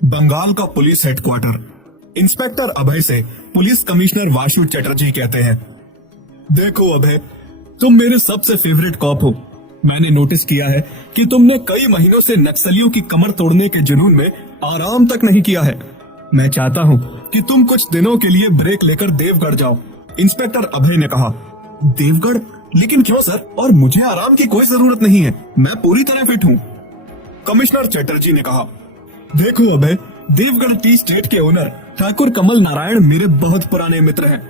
बंगाल का police headquarter. Inspector अभय से police commissioner Vasu Chatterjee कहते हैं, देखो अभय, तुम मेरे सबसे फेवरेट कॉप हो। मैंने नोटिस किया है कि तुमने कई महीनों से नक्सलियों की कमर तोड़ने के जुनून में आराम तक नहीं किया है। मैं चाहता हूँ कि तुम कुछ दिनों के लिए ब्रेक लेकर देवगढ़ जाओ। इंस्पेक्टर अभय ने कहा, देवगढ़? लेकिन क्यों सर? और मुझे आराम की कोई जरूरत नहीं है, मैं पूरी तरह फिट हूँ। कमिश्नर चटर्जी ने कहा, देखो अभय, देवगढ़ टी स्टेट के ओनर ठाकुर कमल नारायण मेरे बहुत पुराने मित्र हैं।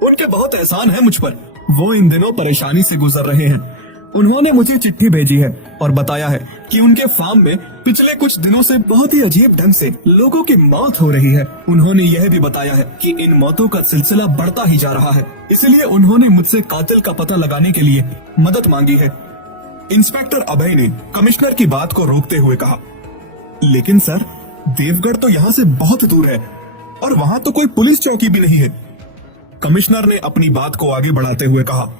उनके बहुत एहसान है मुझ पर। वो इन दिनों परेशानी से गुजर रहे हैं। उन्होंने मुझे चिट्ठी भेजी है और बताया है कि उनके फार्म में पिछले कुछ दिनों से बहुत ही अजीब ढंग से लोगों की मौत हो रही है। उन्होंने यह भी बताया है कि इन मौतों का सिलसिला बढ़ता ही जा रहा है, इसलिए उन्होंने मुझसे कातिल का पता लगाने के लिए मदद मांगी है। इंस्पेक्टर अभय ने कमिश्नर की बात को रोकते हुए कहा, लेकिन सर, देवगढ़ तो यहाँ से बहुत दूर है और वहाँ तो कोई पुलिस चौकी भी नहीं है। कमिश्नर ने अपनी बात को आगे बढ़ाते हुए कहा,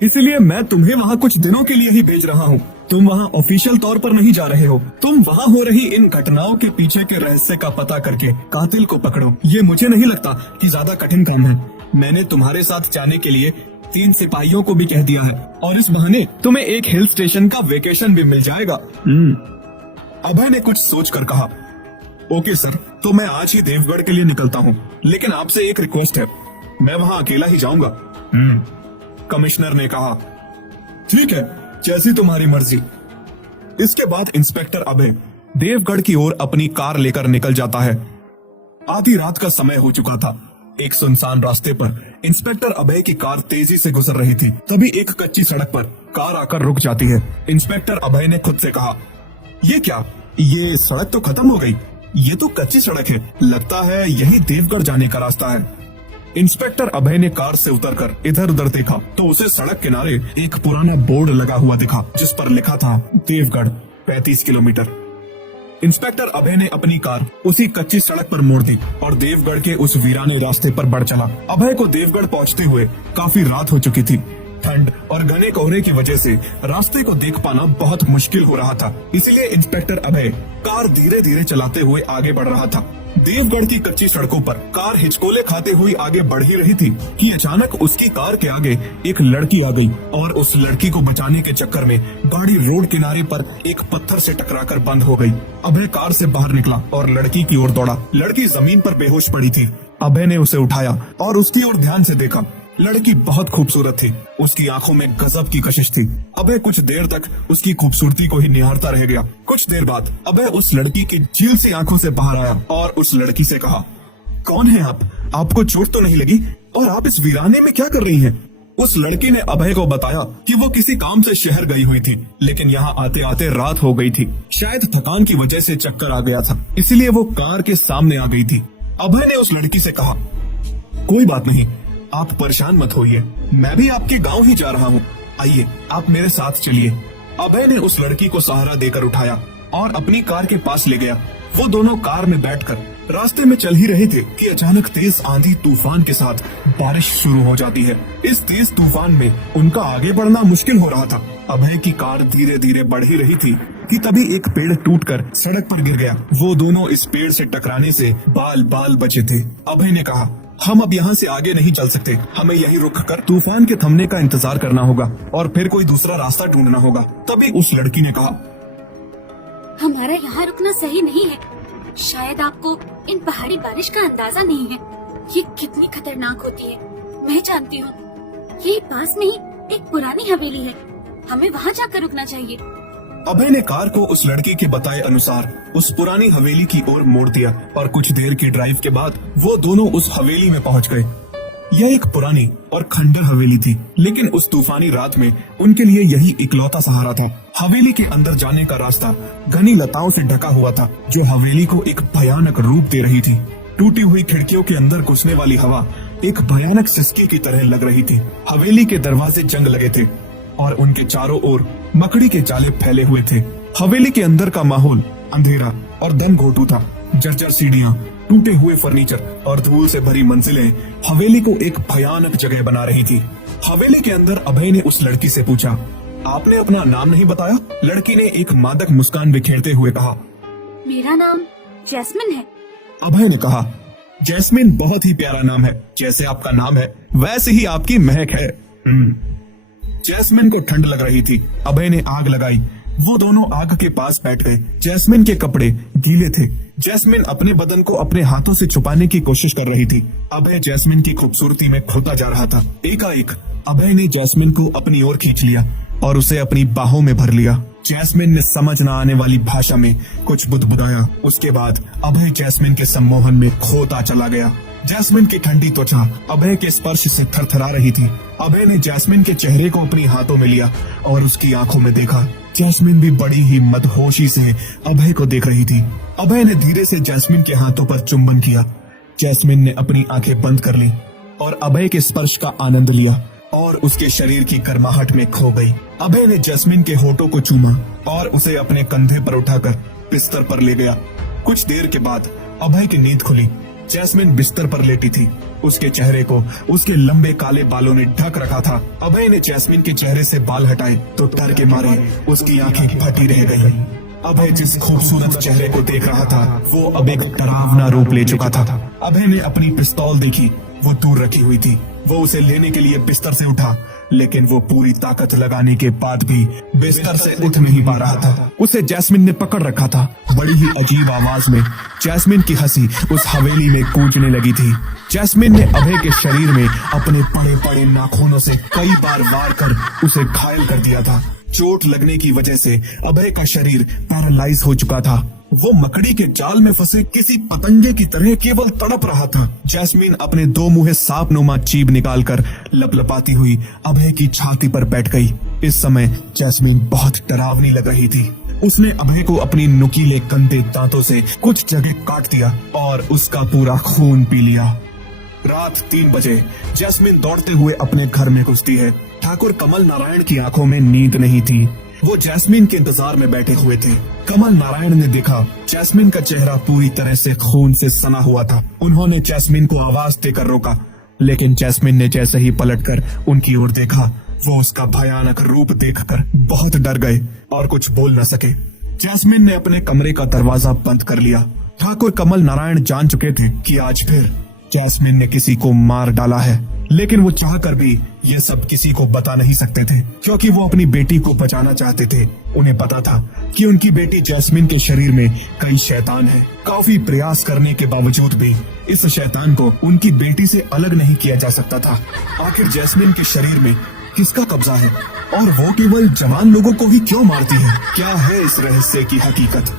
इसलिए मैं तुम्हें वहाँ कुछ दिनों के लिए ही भेज रहा हूँ। तुम वहाँ ऑफिशियल तौर पर नहीं जा रहे हो। तुम वहाँ हो रही इन घटनाओं के पीछे के रहस्य का पता करके कातिल को पकड़ो। ये मुझे नहीं लगता कि ज्यादा कठिन काम है। मैंने तुम्हारे साथ जाने के लिए 3 सिपाहियों को भी कह दिया है और इस बहाने तुम्हें एक हिल स्टेशन का वेकेशन भी मिल जाएगा। अभय ने कुछ सोच कर कहा, ओके सर, तो मैं आज ही देवगढ़ के लिए निकलता हूँ, लेकिन आपसे एक रिक्वेस्ट है, मैं वहाँ अकेला ही जाऊंगा। कमिश्नर ने कहा, ठीक है, जैसी तुम्हारी मर्जी। इसके बाद इंस्पेक्टर अभय देवगढ़ की ओर अपनी कार लेकर निकल जाता है। आधी रात का समय हो चुका था। एक सुनसान रास्ते पर इंस्पेक्टर अभय की कार तेजी से गुजर रही थी। तभी एक कच्ची सड़क पर कार आकर रुक जाती है। इंस्पेक्टर अभय ने खुद से कहा, ये क्या, ये सड़क तो खत्म हो गई। ये तो कच्ची सड़क है, लगता है यही देवगढ़ जाने का रास्ता है। इंस्पेक्टर अभय ने कार से उतरकर इधर उधर देखा तो उसे सड़क किनारे एक पुराना बोर्ड लगा हुआ दिखा, जिस पर लिखा था देवगढ़ 35 किलोमीटर। इंस्पेक्टर अभय ने अपनी कार उसी कच्ची सड़क पर मोड़ दी और देवगढ़ के उस वीराने रास्ते पर बढ़ चला। अभय को देवगढ़ पहुंचते हुए काफी रात हो चुकी थी। ठंड और घने कोहरे की वजह से रास्ते को देख पाना बहुत मुश्किल हो रहा था, इसीलिए इंस्पेक्टर अभय कार धीरे धीरे चलाते हुए आगे बढ़ रहा था। देवगढ़ की कच्ची सड़कों पर कार हिचकोले खाते हुए आगे बढ़ ही रही थी कि अचानक उसकी कार के आगे एक लड़की आ गई और उस लड़की को बचाने के चक्कर में गाड़ी रोड किनारे पर एक पत्थर से टकराकर बंद हो गई। अभय कार से बाहर निकला और लड़की की ओर दौड़ा। लड़की जमीन पर बेहोश पड़ी थी। अभय ने उसे उठाया और उसकी ओर ध्यान से देखा। लड़की बहुत खूबसूरत थी। उसकी आंखों में गजब की कशिश थी। अभय कुछ देर तक उसकी खूबसूरती को ही निहारता रह गया। कुछ देर बाद अभय उस लड़की की झील सी आंखों से बाहर आया और उस लड़की से कहा, कौन है आप? आपको चोट तो नहीं लगी? और आप इस वीराने में क्या कर रही हैं? उस लड़की ने अभय को बताया कि वो किसी काम से शहर गई हुई थी, लेकिन यहाँ आते आते रात हो गई थी। शायद थकान की वजह से चक्कर आ गया था, इसलिए वो कार के सामने आ गई थी। अभय ने उस लड़की से कहा, कोई बात नहीं, आप परेशान मत होइए, मैं भी आपके गांव ही जा रहा हूँ, आइए आप मेरे साथ चलिए। अभय ने उस लड़की को सहारा देकर उठाया और अपनी कार के पास ले गया। वो दोनों कार में बैठकर रास्ते में चल ही रहे थे कि अचानक तेज आंधी तूफान के साथ बारिश शुरू हो जाती है। इस तेज तूफान में उनका आगे बढ़ना मुश्किल हो रहा था। अभय की कार धीरे धीरे बढ़ ही रही थी कि तभी एक पेड़ टूटकर सड़क पर गिर गया। वो दोनों इस पेड़ से टकराने से बाल बाल बचे थे। अभय ने कहा, हम अब यहाँ से आगे नहीं चल सकते, हमें यहीं रुक कर तूफान के थमने का इंतजार करना होगा और फिर कोई दूसरा रास्ता ढूंढना होगा। तभी उस लड़की ने कहा, हमारा यहाँ रुकना सही नहीं है। शायद आपको इन पहाड़ी बारिश का अंदाजा नहीं है। ये कितनी खतरनाक होती है, मैं जानती हूँ। ये पास में ही एक पुरानी हवेली है, हमें वहाँ जाकर रुकना चाहिए। अभय ने कार को उस लड़की के बताए अनुसार उस पुरानी हवेली की ओर मोड़ दिया और कुछ देर की ड्राइव के बाद वो दोनों उस हवेली में पहुंच गए। यह एक पुरानी और खंडर हवेली थी, लेकिन उस तूफानी रात में उनके लिए यही इकलौता सहारा था। हवेली के अंदर जाने का रास्ता घनी लताओं से ढका हुआ था, जो हवेली को एक भयानक रूप दे रही थी। टूटी हुई खिड़कियों के अंदर घुसने वाली हवा एक भयानक सिसकी की तरह लग रही थी। हवेली के दरवाजे जंग लगे थे और उनके चारों ओर मकड़ी के जाले फैले हुए थे। हवेली के अंदर का माहौल अंधेरा और दम घोटू था। जर्जर सीढ़ियाँ, टूटे हुए फर्नीचर और धूल से भरी मंजिलें हवेली को एक भयानक जगह बना रही थी। हवेली के अंदर अभय ने उस लड़की से पूछा, आपने अपना नाम नहीं बताया? लड़की ने एक मादक मुस्कान बिखेरते हुए कहा, मेरा नाम जैस्मिन है। अभय ने कहा, जैस्मिन बहुत ही प्यारा नाम है, जैसे आपका नाम है वैसे ही आपकी महक है। जैस्मिन को ठंड लग रही थी। अभय ने आग लगाई। वो दोनों आग के पास बैठ गए। जैस्मिन के कपड़े गीले थे। जैस्मिन अपने बदन को अपने हाथों से छुपाने की कोशिश कर रही थी। अभय जैस्मिन की खूबसूरती में खोता जा रहा था। एकाएक अभय ने जैस्मिन को अपनी ओर खींच लिया और उसे अपनी बाहों में भर लिया। जैस्मिन ने समझ न आने वाली भाषा में कुछ बुदबुदाया। उसके बाद अभय जैस्मिन के सम्मोहन में खोता चला गया। जैस्मिन की ठंडी त्वचा अभय के स्पर्श से थरथरा रही थी। अभय ने जैस्मिन के चेहरे को अपनी हाथों में लिया और उसकी आंखों में देखा। जैस्मिन भी बड़ी ही मदहोशी से अभय को देख रही थी। अभय ने धीरे से जैस्मिन के हाथों पर चुंबन किया। जैस्मिन ने अपनी आंखें बंद कर ली और अभय के स्पर्श का आनंद लिया और उसके शरीर की गर्माहट में खो गई। अभय ने जैस्मिन के होठों को चूमा और उसे अपने कंधे पर उठाकर बिस्तर पर ले गया। कुछ देर के बाद अभय की नींद खुली। जैस्मिन बिस्तर पर लेटी थी। उसके चेहरे को उसके लंबे काले बालों ने ढक रखा था। अभय ने जैस्मिन के चेहरे से बाल हटाए तो डर के मारे उसकी आंखें फटी रह गई। अभय जिस खूबसूरत चेहरे को देख रहा था वो अब एक डरावना रूप ले चुका था। अभय ने अपनी पिस्तौल देखी। वो दूर रखी हुई थी। वो उसे लेने के लिए बिस्तर से उठा, लेकिन वो पूरी ताकत लगाने के बाद भी बिस्तर से उठ नहीं पा रहा था। उसे जैस्मिन ने पकड़ रखा था। बड़ी ही अजीब आवाज में जैस्मिन की हंसी उस हवेली में गूंजने लगी थी। जैस्मिन ने अभय के शरीर में अपने बड़े बड़े नाखूनों से कई बार वार कर उसे घायल कर दिया था। चोट लगने की वजह से अभय का शरीर पैरालाइज हो चुका था। वो मकड़ी के जाल में फंसे किसी पतंगे की तरह केवल तड़प रहा था। जैस्मिन अपने दो मुंहे सांप नुमा जीभ निकालकर लपलपाती हुई अभय की छाती पर बैठ गई। इस समय जैस्मिन बहुत डरावनी लग रही थी। उसने अभय को अपनी नुकीले गंदे दांतों से कुछ जगह काट दिया और उसका पूरा खून पी लिया। रात 3 बजे जैस्मिन दौड़ते हुए अपने घर में घुसती है। ठाकुर कमल नारायण की आंखों में नींद नहीं थी। वो जैस्मिन के इंतजार में बैठे हुए थे। कमल नारायण ने देखा जैस्मिन का चेहरा पूरी तरह से खून से सना हुआ था। उन्होंने जैस्मिन को आवाज देकर रोका, लेकिन जैस्मिन ने जैसे ही पलटकर उनकी ओर देखा वो उसका भयानक रूप देखकर बहुत डर गए और कुछ बोल न सके। जैस्मिन ने अपने कमरे का दरवाजा बंद कर लिया। ठाकुर कमल नारायण जान चुके थे कि आज फिर जैस्मिन ने किसी को मार डाला है, लेकिन वो चाहकर भी ये सब किसी को बता नहीं सकते थे, क्योंकि वो अपनी बेटी को बचाना चाहते थे। उन्हें पता था कि उनकी बेटी जैस्मिन के शरीर में कई शैतान है। काफी प्रयास करने के बावजूद भी इस शैतान को उनकी बेटी से अलग नहीं किया जा सकता था। आखिर जैस्मिन के शरीर में किसका कब्जा है और वो केवल जवान लोगों को ही क्यों मारती है? क्या है इस रहस्य की हकीकत?